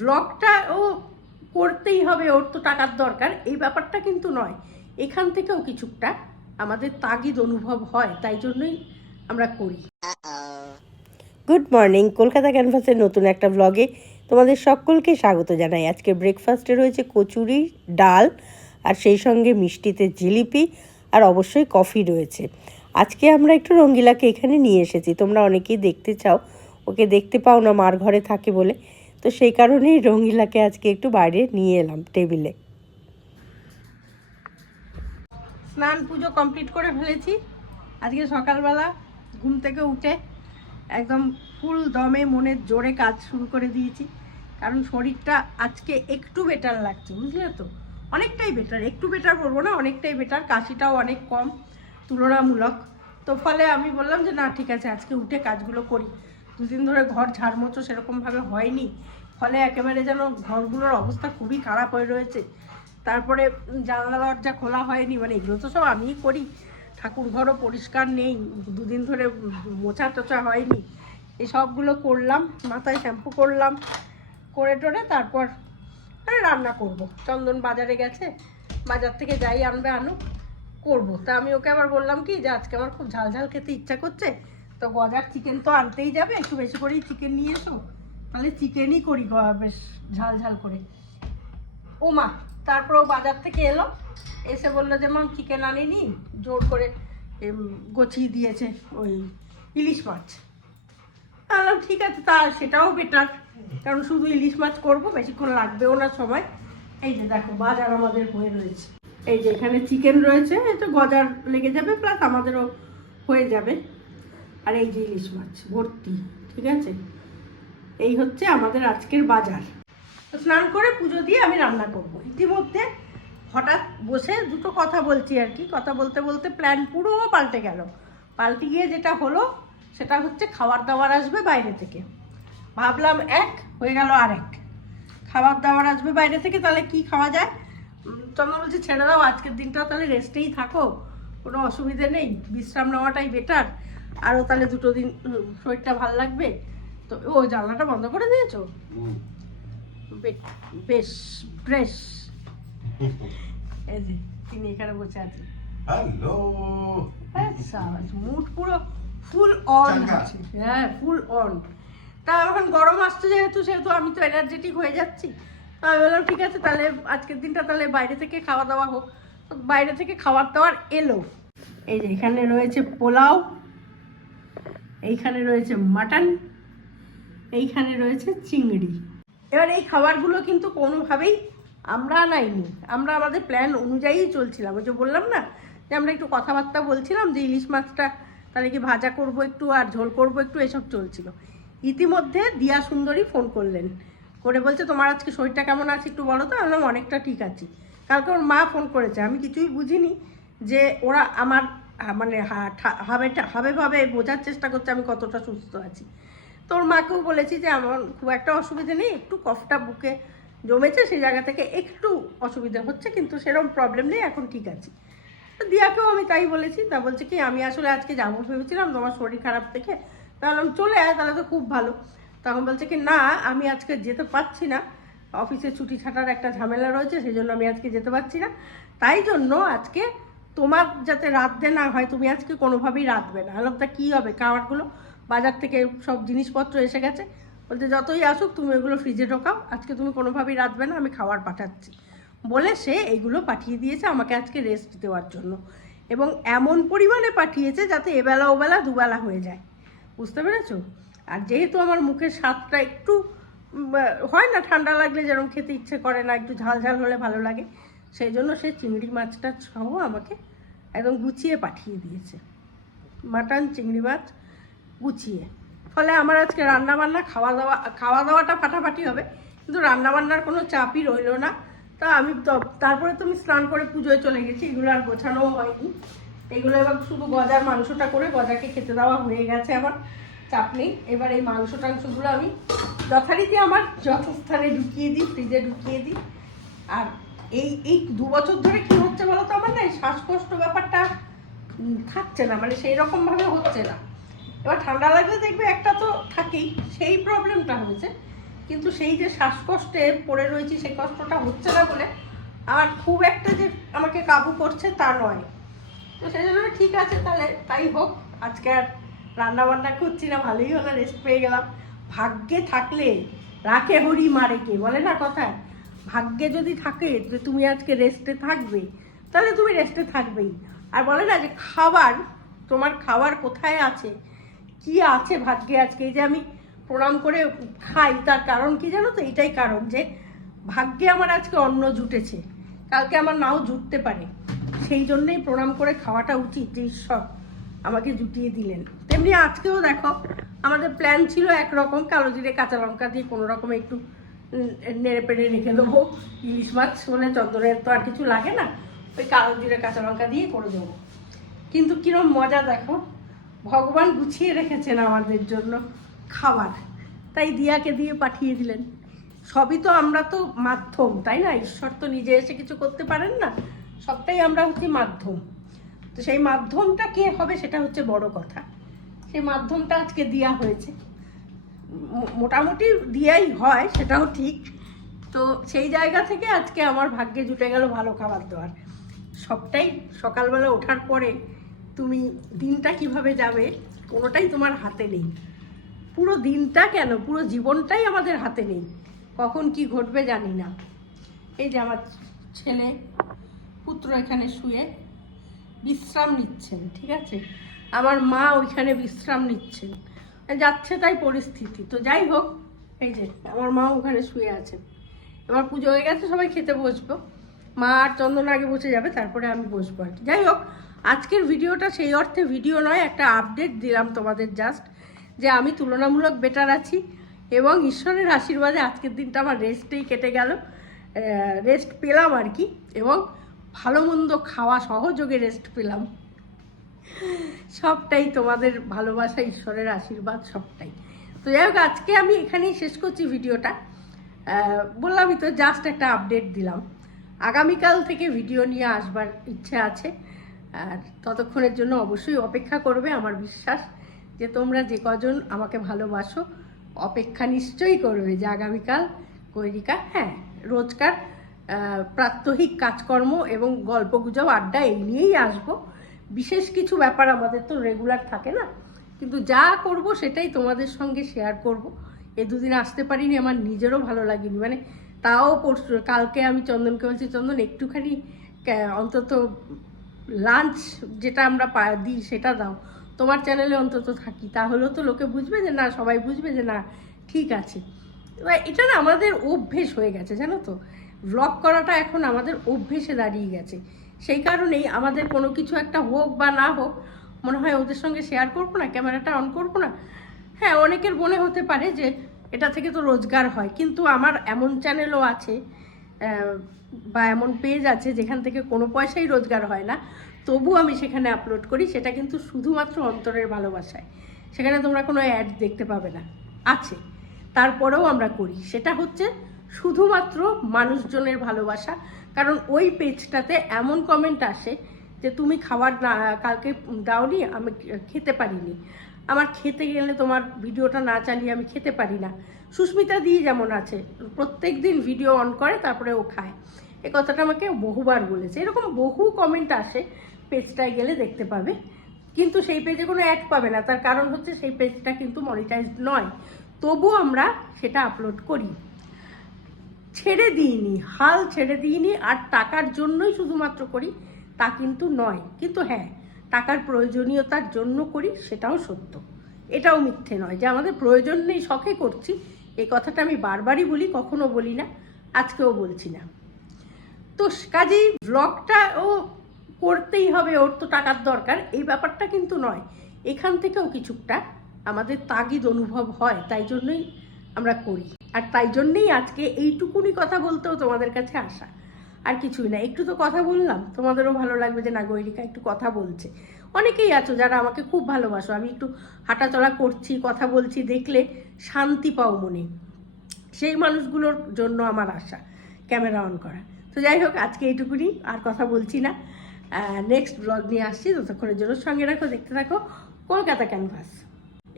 ব্লগটা ও করতেই হবে, ওর তো টাকার দরকার, এই ব্যাপারটা কিন্তু নয়। এখান থেকেও কিছুটা আমাদের তাগিদ অনুভব হয়, তাই জন্যই আমরা করি। গুড মর্নিং, কলকাতা ক্যানভাসের নতুন একটা ব্লগে তোমাদের সকলকে স্বাগত জানাই। আজকে ব্রেকফাস্টে রয়েছে কচুরি, ডাল, আর সেই সঙ্গে মিষ্টিতে জিলিপি, আর অবশ্যই কফি রয়েছে। আজকে আমরা একটু রঙ্গিলাকে এখানে নিয়ে এসেছি। তোমরা অনেকেই দেখতে চাও, ওকে দেখতে পাও না, মার ঘরে থাকে বলে, তো সেই কারণেই রঙ্গিলাকে আজকে একটু বাইরে নিয়ে এলাম টেবিলে। স্নান পুজো কমপ্লিট করে ফেলেছি। আজকে সকালবেলা ঘুম থেকে উঠে একদম ফুল দমে মনের জোরে কাজ শুরু করে দিয়েছি, কারণ শরীরটা আজকে একটু বেটার লাগছে, বুঝলে তো? অনেকটাই বেটার, একটু বেটার বলবো না, অনেকটাই বেটার। কাশিটাও অনেক কম তুলনামূলক। তো ফলে আমি বললাম যে না, ঠিক আছে, আজকে উঠে কাজগুলো করি। দুদিন ধরে ঘর ঝাড়মোছো সেরকমভাবে হয়নি, ফলে একেবারে যেন ঘরগুলোর অবস্থা খুবই খারাপ হয়ে রয়েছে। তারপরে জানলা দরজা খোলা হয়নি, মানে এগুলো তো সব আমিই করি। ঠাকুর ঘরও পরিষ্কার নেই, দুদিন ধরে মোছা টোচা হয়নি। এই সবগুলো করলাম, মাথায় শ্যাম্পু করলাম, করে টোরে তারপর রান্না করব। চন্দন বাজারে গেছে, বাজার থেকে যাই আনবে আনুক, করব। তা আমি ওকে আবার বললাম কি যে আজকে আমার খুব ঝাল ঝাল খেতে ইচ্ছা করছে, তো গজার চিকেন তো আনতেই যাবে, একটু বেশি করেই চিকেন নিয়ে এসো, তাহলে চিকেনই করি বেশ ঝাল ঝাল করে। ও মা, তারপর ও বাজার থেকে এলো, এসে বললো যে মাম চিকেন আনিনি, জোর করে গছিয়ে দিয়েছে ওই ইলিশ মাছ। বললাম ঠিক আছে, তা সেটাও বেটার, কারণ শুধু ইলিশ মাছ করবো, বেশিক্ষণ লাগবেও না সময়। এই যে দেখো বাজার আমাদের হয়ে রয়েছে, এই যে এখানে চিকেন রয়েছে, এটা গজার লেগে যাবে, প্লাস আমাদেরও হয়ে যাবে। আর এই যে ইলিশ মাছ ভর্তি, ঠিক আছে। এই হচ্ছে আমাদের আজকের বাজার। স্নান করে পুজো দিয়ে আমি রান্না করব। ইতিমধ্যে হঠাৎ বসে দুটো কথা বলছি আর কি, কথা বলতে বলতে প্ল্যান পুরো পাল্টে গেল। পাল্টে গিয়ে যেটা হলো সেটা হচ্ছে খাবার দাবার আসবে বাইরে থেকে। ভাবলাম এক, হয়ে গেল আরেক। খাবার দাবার আসবে বাইরে থেকে, তাহলে কি খাওয়া যায়? তোমরা বলছি ছেড়ে দাও, আজকের দিনটা তাহলে রেস্টেই থাকো, কোনো অসুবিধে নেই, বিশ্রাম নেওয়াটাই বেটার। আরও তাহলে দুটো দিন শরীরটা ভালো লাগবে। তো ও জানলাটা বন্ধ করে দিয়েছো? বেশ ফ্রেশ। এই যে তিনি এখানে বসে আছে। হ্যালো, মুড পুরো ফুল অন আছে। হ্যাঁ, ফুল অন। তা এখন গরম আসছে যেহেতু, সেহেতু আমি তো এনার্জেটিক হয়ে যাচ্ছি। আমি বললাম ঠিক আছে, তাহলে আজকের দিনটা তাহলে বাইরে থেকে খাওয়া দাওয়া হোক। বাইরে থেকে খাবার দাবার এলো। এই যে এখানে রয়েছে পোলাও, এইখানে রয়েছে মাটন, এইখানে রয়েছে চিংড়ি। এবার এই খাবারগুলো কিন্তু কোনোভাবেই আমরা আনাইনি, আমরা আমাদের প্ল্যান অনুযায়ীই চলছিলাম। ওই যে বললাম না যে আমরা একটু কথাবার্তা বলছিলাম যে ইলিশ মাছটা তাহলে কি ভাজা করব একটু, আর ঝোল করব একটু, এসব চলছিল। ইতিমধ্যে দিয়া সুন্দরী ফোন করলেন, করে বলছে তোমার আজকে শরীরটা কেমন আছে একটু বলো তো। আমি বললাম অনেকটা ঠিক আছি। কালকে ওর মা ফোন করেছে, আমি কিছুই বুঝিনি যে ওরা আমার মানে হাবে ভাবে বোঝার চেষ্টা করছে আমি কতটা সুস্থ আছি। তোর মাকেও বলেছি যে আমার খুব একটা অসুবিধে নেই, একটু কফটা বুকে জমেছে, সেই জায়গা থেকে একটু অসুবিধা হচ্ছে, কিন্তু সেরকম প্রবলেম নেই, এখন ঠিক আছে। তো দিয়াকেও আমি তাই বলেছি। তা বলছে কি আমি আসলে আজকে যাবো ভেবেছিলাম, তোমার শরীর খারাপ থেকে, তাহলে আমি চলে আয়, তাহলে তো খুব ভালো। তখন বলছে কি না, আমি আজকে যেতে পারছি না, অফিসে ছুটি ছাটার একটা ঝামেলা রয়েছে, সেই জন্য আমি আজকে যেতে পারছি না। তাই জন্য আজকে তোমার যাতে রাঁধতে না হয়, তুমি আজকে কোনোভাবেই রাঁধবে না। হলাম তা কী হবে, খাবারগুলো বাজার থেকে সব জিনিসপত্র এসে গেছে, বলতে যতই আসুক তুমি এগুলো ফ্রিজে ঢোকাও, আজকে তুমি কোনোভাবেই রাঁধবে না, আমি খাবার পাঠাচ্ছি বলে সে এইগুলো পাঠিয়ে দিয়েছে আমাকে আজকে রেস্ট দেওয়ার জন্য। এবং এমন পরিমাণে পাঠিয়েছে যাতে এবেলা ওবেলা দুবেলা হয়ে যায়, বুঝতে পেরেছো? আর যেহেতু আমার মুখের স্বাদটা একটু হয় না, ঠান্ডা লাগলে যেরকম খেতে ইচ্ছে করে না, একটু ঝাল ঝাল হলে ভালো লাগে, সেই জন্য সে চিংড়ি মাছটা সহ আমাকে একদম গুছিয়ে পাঠিয়ে দিয়েছে, মাটন চিংড়ি মাছ গুছিয়ে। ফলে আমার আজকে রান্নাবান্না খাওয়া দাওয়াটা ফাটাফাটি হবে, কিন্তু রান্নাবান্নার কোনো চাপই রইল না। তা আমি তারপরে তুমি স্নান করে পুজোয় চলে গেছি, এগুলো আর গোছানোও হয়নি। এগুলো এবার শুধু গজার মাংসটা করে গজাকে খেতে দেওয়া হয়ে গেছে, আমার চাপ নেই। এবার এই মাংস টাংসগুলো আমি যথারীতি আমার যথাস্থানে ঢুকিয়ে দিই, ফ্রিজে ঢুকিয়ে দিই। আর এই 2 বছর ধরে কী হচ্ছে বলো তো, আমার না এই শ্বাসকষ্ট ব্যাপারটা থাকছে না, মানে সেই রকমভাবে হচ্ছে না। এবার ঠান্ডা লাগলে দেখবে একটা তো থাকেই, সেই প্রবলেমটা হয়েছে। কিন্তু সেই যে শ্বাসকষ্টে পড়ে রয়েছি সেই কষ্টটা হচ্ছে না বলে আমার খুব একটা যে আমাকে কাবু করছে তা নয়। তো সেই জন্য ঠিক আছে, তাহলে তাই হোক। আজকে আর রান্না বান্না করছি না, ভালোই হলো, রেস্ট পেয়ে গেলাম। ভাগ্যে থাকলে রাখে হরি মারে কে, বলে না কথায়। ভাগ্যে যদি থাকে যে তুমি আজকে রেস্টে থাকবে, তাহলে তুমি রেস্টে থাকবেই। আর বলে না যে খাবার, তোমার খাবার কোথায় আছে, কি আছে ভাগ্যে আজকে। এই যে আমি প্রণাম করে খাই, তার কারণ কি জানো তো? এটাই কারণ যে ভাগ্যে আমার আজকে অন্ন জুটেছে, কালকে আমার নাও জুটতে পারে। সেই জন্যেই প্রণাম করে খাওয়াটা উচিত, যে ঈশ্বর আমাকে জুটিয়ে দিলেন। তেমনি আজকেও দেখো আমাদের প্ল্যান ছিল একরকম, কালো জিরে কাঁচা লঙ্কা দিয়ে কোনো রকমে একটু নেড়ে পেড়ে রেখে দেবো। ইলিশ মাছ বলে চন্দনের তো আর কিছু লাগে না, ওই কালো জিরে কাঁচা লঙ্কা দিয়ে করে দেবো। কিন্তু কিরম মজা দেখো, ভগবান গুছিয়ে রেখেছেন আমাদের জন্য খাবার, তাই দিয়াকে দিয়ে পাঠিয়ে দিলেন। সবই তো আমরা তো মাধ্যম, তাই না? ঈশ্বর তো নিজে এসে কিছু করতে পারেন না, সবটাই আমরা হচ্ছি মাধ্যম। তো সেই মাধ্যমটা কে হবে সেটা হচ্ছে বড় কথা। সেই মাধ্যমটা আজকে দেয়া হয়েছে, মোটামুটি দিয়াই হয়, সেটাও ঠিক। তো সেই জায়গা থেকে আজকে আমার ভাগ্যে জুটে গেল ভালো খাবার দেওয়ার। সবটাই সকালবেলা ওঠার পরে তুমি দিনটা কিভাবে যাবে কোনোটাই তোমার হাতে নেই। পুরো দিনটা কেন, পুরো জীবনটাই আমাদের হাতে নেই, কখন কি ঘটবে জানি না। এই যে আমার ছেলে পুত্র এখানে শুয়ে বিশ্রাম নিচ্ছেন, ঠিক আছে, আমার মা ওইখানে বিশ্রাম নিচ্ছেন, যাচ্ছে তাই পরিস্থিতি। তো যাই হোক, এই যে আমার মা ওখানে শুয়ে আছেন। এবার পুজো হয়ে গেছে, সবাই খেতে বসবো, মা আর চন্দন আগে বসে যাবে, তারপরে আমি বসবো আর কি। যাই হোক, আজকের ভিডিওটা সেই অর্থে ভিডিও নয়, একটা আপডেট দিলাম তোমাদের জাস্ট, যে আমি তুলনামূলক বেটার আছি এবং ঈশ্বরের আশীর্বাদে আজকের দিনটা আমার রেস্টেই কেটে গেল, রেস্ট পেলাম আর কি, এবং ভালো মন্দ খাওয়া সহযোগে রেস্ট পেলাম। সবটাই তোমাদের ভালোবাসা, ঈশ্বরের আশীর্বাদ, সবটাই। তো যাই হোক, আজকে আমি এখানেই শেষ করছি ভিডিওটা। বললামই তো, জাস্ট একটা আপডেট দিলাম। আগামীকাল থেকে ভিডিও নিয়ে আসবার ইচ্ছে আছে, আর ততক্ষণের জন্য অবশ্যই অপেক্ষা করবে। আমার বিশ্বাস যে তোমরা যে কজন আমাকে ভালোবাসো অপেক্ষা নিশ্চয়ই করবে যে আগামীকাল কৈরিকা, হ্যাঁ, রোজকার প্রাত্যহিক কাজকর্ম এবং গল্পগুজব আড্ডা এই নিয়েই আসবো। বিশেষ কিছু ব্যাপার আমাদের তো রেগুলার থাকে না, কিন্তু যা করব সেটাই তোমাদের সঙ্গে শেয়ার করব। দুদিন আসতে পারিনি, আমার নিজেরও ভালো লাগেনি, মানে তাও কালকে আমি চন্দনকে বলছি, চন্দন একটুখানি অন্তত লাঞ্চ যেটা আমরা দিই সেটা দাও, তোমার চ্যানেলে অন্তত থাকি, তাহলেও তো লোকে বুঝবে যে না, সবাই বুঝবে যে না ঠিক আছে। এটা না আমাদের অভ্যেস হয়ে গেছে, জানো তো, ব্লগ করাটা এখন আমাদের অভ্যেসে দাঁড়িয়ে গেছে। সেই কারণেই আমাদের কোনো কিছু একটা হোক বা না হোক, মনে হয় ওদের সঙ্গে শেয়ার করবো না, ক্যামেরাটা অন করবো না। হ্যাঁ, অনেকের মনে হতে পারে যে এটা থেকে তো রোজগার হয়, কিন্তু আমার এমন চ্যানেলও আছে বা এমন পেজ আছে যেখান থেকে কোনো পয়সাই রোজগার হয় না, তবু আমি সেখানে আপলোড করি। সেটা কিন্তু শুধুমাত্র অন্তরের ভালোবাসায়, সেখানে তোমরা কোনো অ্যাড দেখতে পাবে না, আছে, তারপরেও আমরা করি। সেটা হচ্ছে শুধুমাত্র মানুষজনের ভালোবাসা। কারণ ওই পেজটাতে এমন কমেন্ট আসে যে তুমি খাবার কালকে দাওনি, আমি খেতে পারিনি, আমার খেতে গেলে তোমার ভিডিওটা না চালিয়ে আমি খেতে পারি না। সুস্মিতা দি যেমন আছে, প্রত্যেক দিন ভিডিও অন করে তারপরে ও খায়, এই কথাটা আমাকে বহুবার বলেছে। এরকম বহু কমেন্ট আসে, পেজটায় গেলে দেখতে পাবে, কিন্তু সেই পেজে কোনো অ্যাড পাবে না। তার কারণ হচ্ছে সেই পেজটা কিন্তু মনিটাইজড নয়, তবু আমরা সেটা আপলোড করি। ছেড়ে দিইনি, হাল ছেড়ে দিইনি, আর টাকার জন্যই শুধুমাত্র করি তা কিন্তু নয়। কিন্তু হ্যাঁ, টাকার প্রয়োজনীয়তার জন্য করি, সেটাও সত্য, এটাও মিথ্যে নয় যে আমাদের প্রয়োজন নেই, শখে করছি। এই কথাটা আমি বারবারই বলি, কখনো বলি না, আজকেও বলছি না। তো কাজেই ব্লগটা ও করতেই হবে, ওর তো টাকার দরকার, এই ব্যাপারটা কিন্তু নয়। এখান থেকেও কিছুটা আমাদের তাগিদ অনুভব হয়, তাই জন্যই আমরা করি। আর তাই জন্যেই আজকে এইটুকুনি কথা বলতেও তোমাদের কাছে আসা, আর কিছুই না। একটু তো কথা বললাম, তোমাদেরও ভালো লাগবে যে না, গৈরিকা একটু কথা বলছে। অনেকেই আছো যারা আমাকে খুব ভালোবাসো, আমি একটু হাঁটাচলা করছি, কথা বলছি, দেখলে শান্তি পাও মনে, সেই মানুষগুলোর জন্য আমার আশা ক্যামেরা অন করা। তো যাই হোক, আজকে এইটুকুনি, আর কথা বলছি না। নেক্সট ব্লগ নিয়ে আসছি, ততক্ষণের জন্য সঙ্গে রাখো, দেখতে থাকো কলকাতা ক্যানভাস।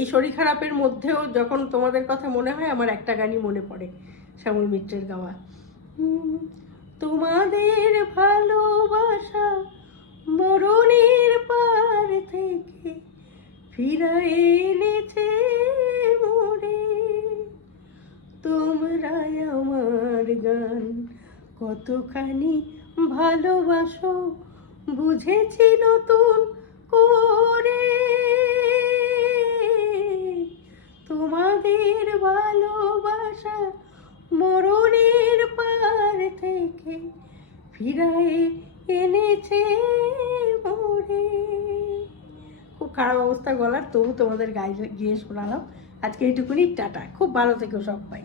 এই শরীর খারাপের মধ্যেও যখন তোমাদের কথা মনে হয় আমার একটা গানই মনে পড়ে, শ্যামল মিত্রের গাওয়া। তোমাদের ভালোবাসা মরণের পার থেকে ফিরা এনেছে মোরে, তোমরা আমার গান কতখানি ভালোবাসো বুঝেছি নতুন করে, তোমাদের ভালোবাসা মরণের পার থেকে ফিরায়ে এনেছে মোরে। খুব খারাপ অবস্থা গলার, তবু তোমাদের গায়ে গিয়ে শোনালাম। আজকে এইটুকুনি, টাটা, খুব ভালো থেকো সবাই।